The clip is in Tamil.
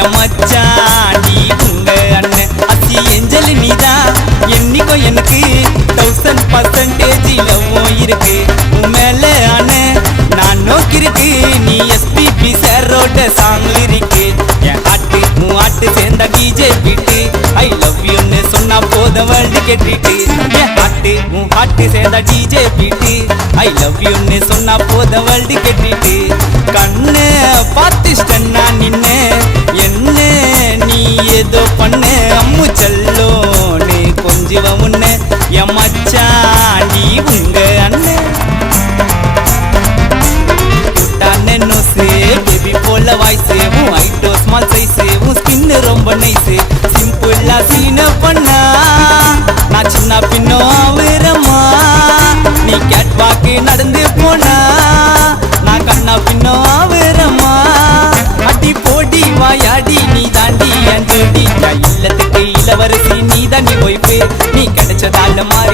என் மச்சாண்டி உங்க அண்ணன் அத்தி ஏஞ்சல் நீதான் என்னைக்கோ எனக்கு 1000% லவ்வும் இருக்கு உன் மேல அண்ணன் நான் நோக்கி இருக்கு நீ எஸ்பிபி சாரோட சாங்ல இருக்கு என் ஹாட்டு உன் ஹாட்டு சேர்ந்த டிஜே பீட்டு ஐ லவ் யூன்னு சொன்னா போதும் வேர்ல்டு கேட்டுட்டு என் ஹாட்டு உன் ஹாட்டு சேர்ந்த டிஜே பீட்டு ஐ லவ் யூன்னு சொன்னா போதும் வேர்ல்டு கேட்டுட்டு கண்ணு பார்த்துட்டேன்னா நின்னு என்ன நீ ஏதோ பண்ண அம்மு செல்லோன்னு கொஞ்சம் முன்ன என் மச்சாண்டி உங்க அண்ணன் நோசு பேபி போல வாய்ஸு உன் ஐட்டோ ஸ்மால் சைஸு உன் ஸ்கின்னு ரொம்ப நைஸு சிம்பிளா சீன பண்ணா நான் சின்ன பின்னோ ஆவுறமா நீ கேட் வாக்கு நடந்து போனா நான் கண்ணா பின்னோ ஆவுறமா அடி போடி வாயாடி நீ தாண்டி என் ஜோடி இல்லத்துக்கு இளவரசி நீ தாண்டி போய்ப்பு நீ கிடைச்சதால மாறி